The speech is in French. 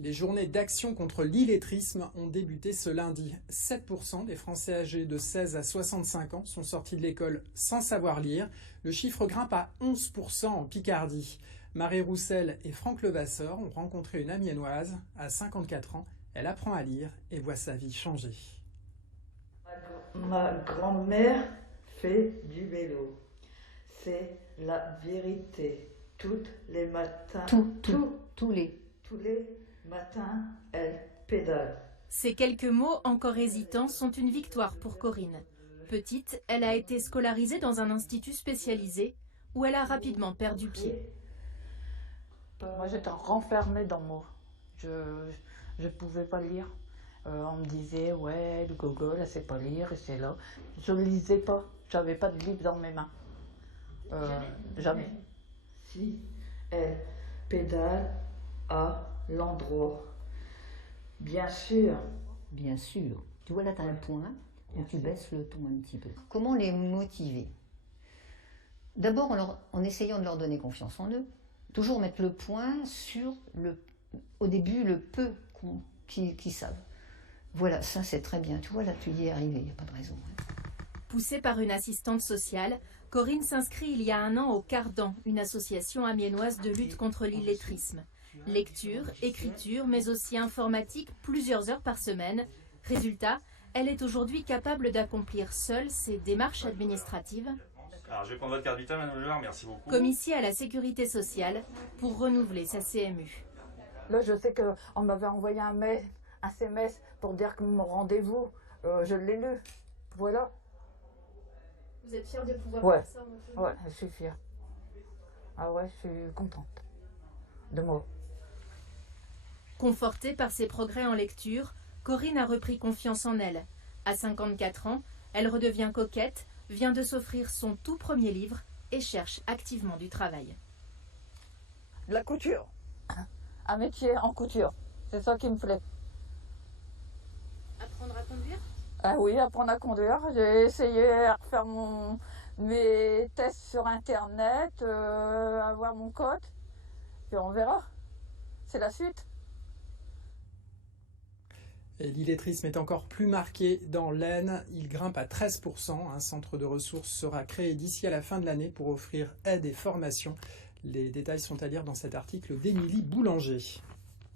Les journées d'action contre l'illettrisme ont débuté ce lundi. 7% des Français âgés de 16 à 65 ans sont sortis de l'école sans savoir lire. Le chiffre grimpe à 11% en Picardie. Marie Roussel et Franck Levasseur ont rencontré une Amiénoise. À 54 ans, elle apprend à lire et voit sa vie changer. Ma grand-mère fait du vélo. C'est la vérité. Tous les matins. Tous les matins, elle pédale. Ces quelques mots, encore hésitants, sont une victoire pour Corinne. Petite, elle a été scolarisée dans un institut spécialisé où elle a rapidement perdu pied. Moi, j'étais renfermée dans moi. Je ne pouvais pas lire. On me disait, ouais, le Gogol, elle sait pas lire, et c'est là. Je ne lisais pas. J'avais pas de livre dans mes mains. Jamais. Si elle pédale à l'endroit. Bien sûr. Bien sûr. Tu vois, là, tu as un point où tu baisses le ton un petit peu. Comment les motiver? D'abord, en essayant de leur donner confiance en eux. Toujours mettre le point sur, au début, le peu qu'ils savent. Voilà, ça c'est très bien. Tu vois, là, tu y es arrivé, il n'y a pas de raison. Poussée par une assistante sociale, Corinne s'inscrit il y a un an au Cardan, une association amiénoise de lutte contre l'illettrisme. Lecture, écriture, mais aussi informatique, plusieurs heures par semaine. Résultat, elle est aujourd'hui capable d'accomplir seule ses démarches administratives. Alors, je vais prendre votre carte vitale, Madame Levar, merci beaucoup. Comme ici à la Sécurité sociale, pour renouveler sa CMU. Là, je sais qu'on m'avait envoyé un SMS pour dire que mon rendez-vous, je l'ai lu. Voilà. Vous êtes fière de pouvoir faire ça maintenant? Ouais, je suis fière. Ah ouais, je suis contente de moi. Confortée par ses progrès en lecture, Corinne a repris confiance en elle. À 54 ans, elle redevient coquette, vient de s'offrir son tout premier livre et cherche activement du travail. De la couture. Un métier en couture. C'est ça qui me plaît. Apprendre à conduire? Ah oui, apprendre à conduire. J'ai essayé à refaire mes tests sur Internet, avoir mon code. Puis on verra. C'est la suite. Et l'illettrisme est encore plus marqué dans l'Aisne. Il grimpe à 13%. Un centre de ressources sera créé d'ici à la fin de l'année pour offrir aide et formation. Les détails sont à lire dans cet article d'Émilie Boulanger.